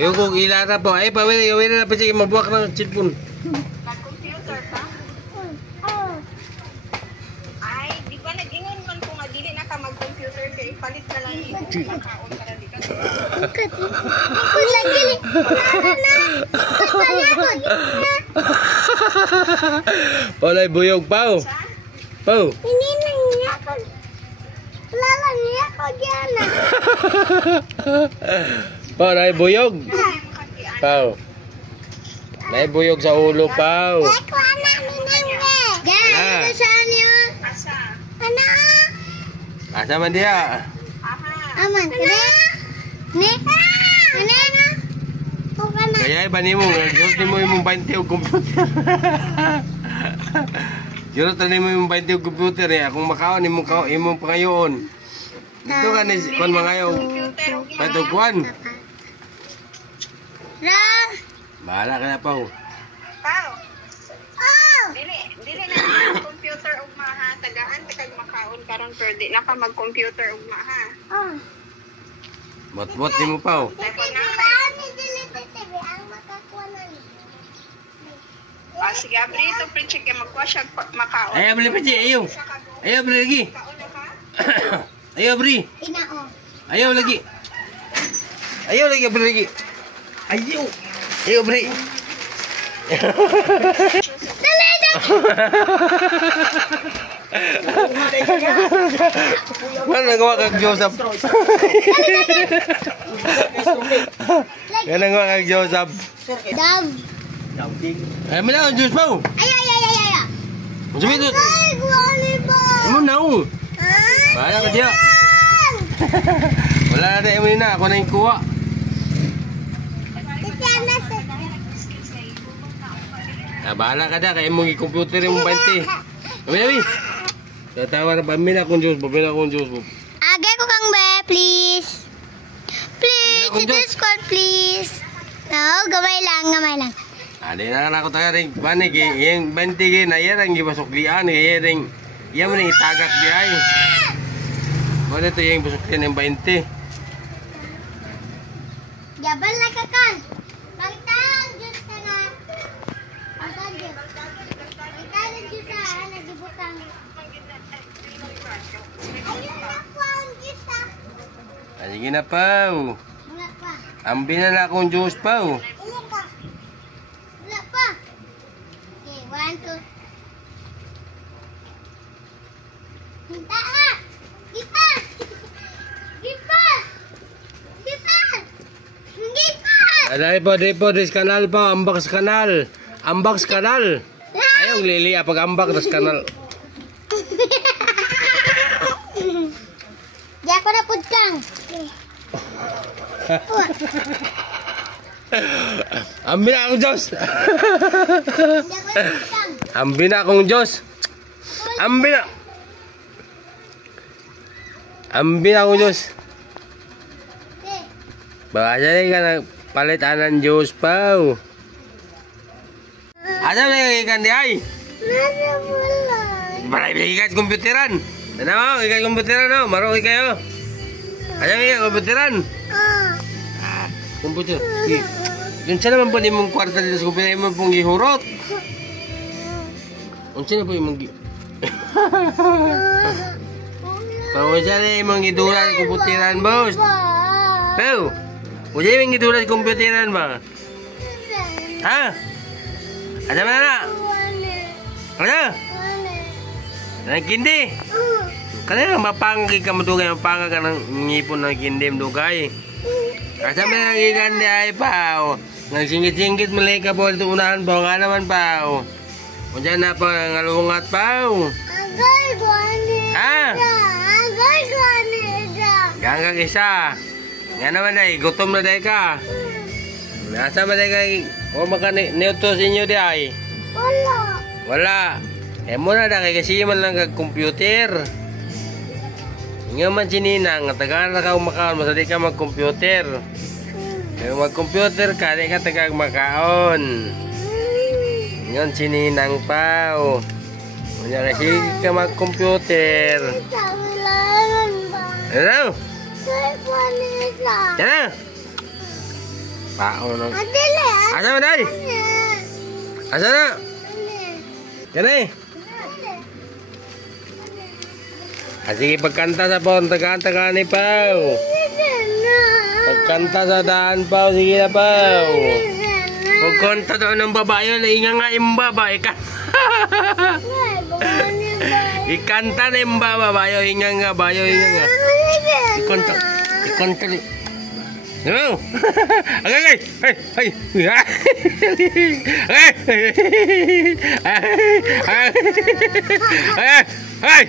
Ayaw ko ilara po. Ay, pawili na pa siya mabuwak ng cellphone. Nag-computer ka? Ay, di ba nag-ingon man kung nga dili na ka mag-computer kaya ipalit na lang yung makaon para di ka. Ikot lagi. Walay buyog, Pao. Pao. Ini niya ko. Lala niya ko diyan. Pao, nay buyog. Pao. Nay buyog sa ulo, Pao. Ako anak ni Nengge. Gaya saan yun? Asa? Ano? Asa man dia? Aha. Aman kena. Ne? Ano? O kana? Kaya iba ni mo, gusto mo yung 20 o computer. Juro tani mo yung 20 o computer eh. Akong makaon, imong pangayoon. Dito ka ni kon mangayo. Computer o Patugwan. Ra. Bahala ka na, Pao. Pao. Oh. Dili na mag-computer og maha. Tagaan ka kag makaon karon pero di na ka mag-computer og maha. Oh. Bot-bot ni mo, Pao. Telephone na Ano kayo. ni dili TV ang makakuha na ni. Ah, sige, abri ito, pre-check kaya magkuha siya makaon. Ay, abli pa siya, ayaw. Ayaw, abli lagi. Makaon na ka? Ayaw, abli. Inao. Ayaw lagi. Ayaw lagi, abli lagi. Ayaw. Ayaw, abli. Dali na. Ano nagawa kag Joseph? Ano nagawa kag Joseph? Dav. Ay, mina ang Diyos, Pao. Ay. Sabi ito. Ay, guwali ba? Ano na, oh. Ay. Bahala ka diya. Wala na tayo na. Ako na yung kuha. Titiana sa. Bahala ka da. Kaya mong i-computer yung 20. Kami. Tatawa na pamina kong Diyos. Pamina kong Diyos. Agay ko kang be, please. Please, Meron akong to the school, please. No, gamay lang. Adi na ako tayo rin. Panik, yung 20 na yan ang ibasuklian. Kaya rin, yan mo rin itagak di ay. Wala ito yung ibasuklian ng 20. Jabal na ka kan. Bangtang, Diyos ka na. Bangtang, Diyos. Bangtang, Diyos ka. Nagibutang. Ayun na po ang kita. Sige na, Pao. Wala pa. Ambi na akong Diyos, Pao. Wala pa. Wala pa. Okay, 1, 2. Hinta ka. Gipa. Gipa. Gipa. Gipa. Aday po, this kanal po. Ambak sa kanal. Ambak sa kanal. Ayaw lili, pag ambak sa kanal. Di ako na pudkang. Ambi na akong Diyos. Di ako na pudkang. Ambi na akong Diyos. Ambi na. Ambi na akong Diyos. Okay. Baka siya ka nagpalitan ng Diyos, Pao. Asa na yung ikan di ay? Nasa wala. Balay bigat komputeran. Ano mo? Ikat komputeran no? Maroki kayo. Asa na yung komputeran? Komputer. Yun siya naman po ni mong kwarta dito sa komputer. Yung pong gihurot. Yun siya na po yung mong Pao siya na yung mong gidura sa komputeran, boss. Pao. Kung siya yung gidura sa komputeran ba? Ha? Asa na na? Ano? Nagkindi. Kanina mapanggi ka matugay. Mapangga ka ng ngipon ng kindi madugay. Asa mo nang ikandi ay Pao. Nagsingit-singit malay ka po dito unahan po. Nga naman Pao. Kung dyan na po ngalungat Pao. Agay ko Ha? Agay ko Ganggang isa. Nga naman ay gutom na day ka. Nasa ba day kay o maka neuto sa inyo di ay? Wala. Wala. Eh muna na kay kasi man lang kag computer. Nga man sininang tagaan na ka umakaon masali ka mag-computer. Kaya mag-computer ka di ka tagag makaon. Ngayon sininang Pao. Kanya kasi ka mag-computer. Kailangan ba? Ano? Kay Vanessa. Yan na. Tao nang. Adili, Asa man day? Asa na? Kanay. Sige, pagkanta sa Pao. Tagaan ni Pao. Pagkanta sa daan, Pao. Sige na, Pao. Pagkanta doon ng babae, nainga nga yung babae ka. Ikanta na yung babae, hinga nga, bayo, hinga nga. Ikanta. No. Ay. Ay.